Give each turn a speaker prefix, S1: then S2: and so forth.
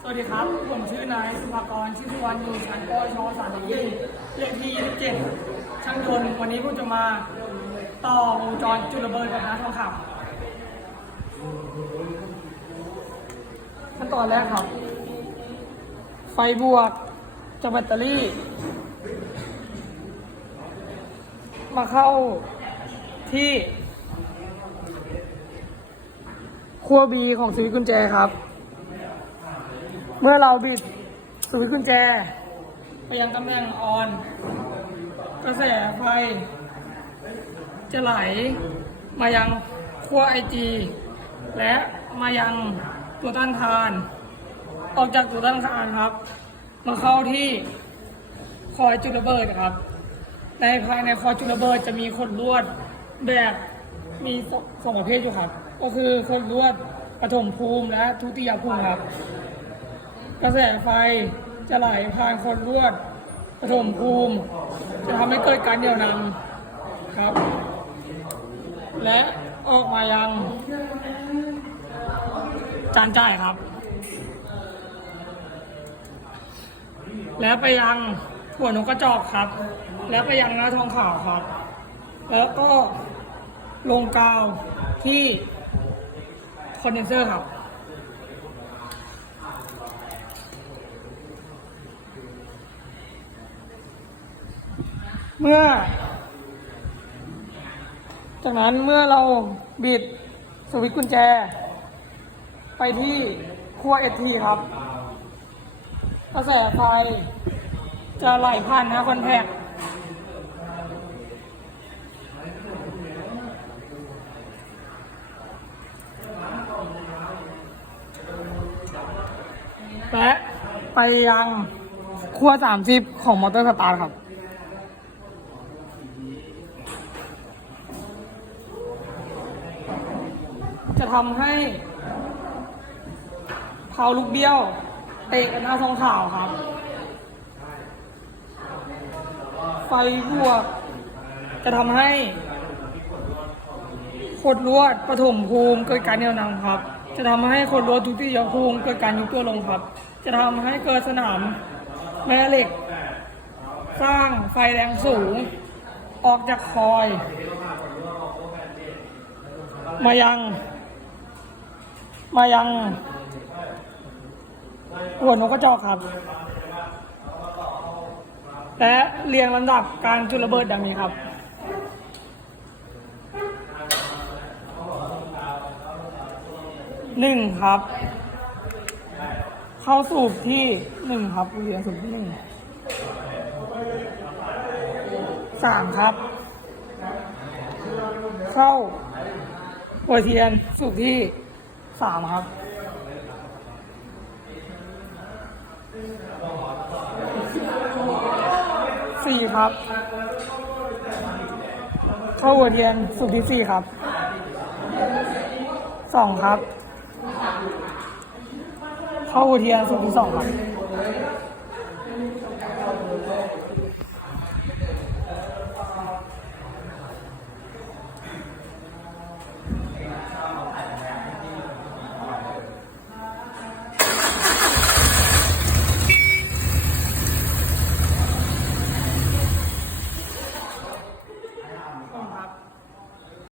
S1: สวัสดีครับ ผมชื่อนายสุภากรชิพุวันอยู่ชั้นปชสามยี่เลขที่27ช่างยนต์วันนี้ผมจะมาต่อวงจรจุดระเบิดกับน้ำทองคำขั้นตอนแรกครับ ไฟบวกจากแบตเตอรี่ มาเข้าที่ ขั้วบีของสวิตช์กุญแจครับ เมื่อเราบิดสวิตช์กุญแจ ไปยังตำแหน่งออน กระแสไฟ จะไหล มายังขั้วไอจีและมายังตัวต้านทาน ออกจากตัวต้านทานครับ มาเข้าที่คอยจุดระเบิดครับ ในภายในคอยจุดระเบิดจะมีขดลวดแบบมีสองประเภทอยู่ครับ ก็คือขดลวดปฐมภูมิและทุติยภูมิครับ กระแสไฟจะไหลผ่านคนลวดปฐมภูมิ จะทำให้เกิดการเหนี่ยวนำครับ และออกมายัง จานจ่ายครับ แล้วไปยังหัวนกกระจอกครับ แล้วไปยังหน้าทองขาวครับ แล้วก็ลงกาวที่ คอนเดนเซอร์ครับเมื่อ จากนั้นเมื่อเราบิดสวิตช์กุญแจ ไปที่ขั้วเอทีครับ กระแสไฟจะไหลผ่านนะคอนแทค และไปยังขั้ว30ของมอเตอร์สตาร์ครับ จะทำให้เผาลูกเบี้ยว เตะกันหน้าทองขาวครับ ไฟบวก จะทำให้ขดลวดปฐมภูมิเกิดการเหนี่ยวนำครับ จะทำให้ขดลวทุติยภูมิเกิดการยุบตัวลงครับ จะทำให้เกิดสนามแม่เหล็ก สร้างไฟแรงสูง ออกจากคอย มายัง มายังหัวนกกระจอกครับ และเรียงลำดับการจุดระเบิดดังนี้ครับ หนึ่งครับ เข้าสูบที่หนึ่งครับเรียงสูบที่หนึ่งสามครับ เข้าหัวเทียนสูบที่สามครับสี่ครับ เข้าหัวเทียนสูบที่สี่ครับสองครับ เข้าหัวเที